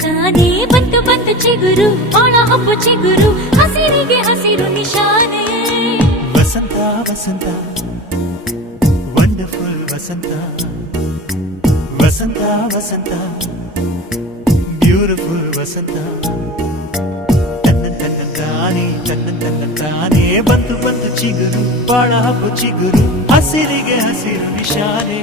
ತನ್ನಂತಾನೇ ಬಂತು ಬಂತು ಚಿಗುರು ಬಾಳ ಹಬ್ಬ ಚಿಗುರು ಹಸಿರಿಗೆ ಹಸಿರು ನಿಶಾನೆ ವಸಂತ ವಸಂತ ವಂಡರ್ಫುಲ್ ವಸಂತ ವಸಂತ ವಸಂತ ಬ್ಯೂಟಿಫುಲ್ ವಸಂತ ತನ್ನ ಬಂತು ಬಂತು ಚಿಗುರು ಬಾಳ ಹಬ್ಬ ಚಿಗುರು ಹಸಿರಿಗೆ ಹಸಿರು ನಿಶಾನೆ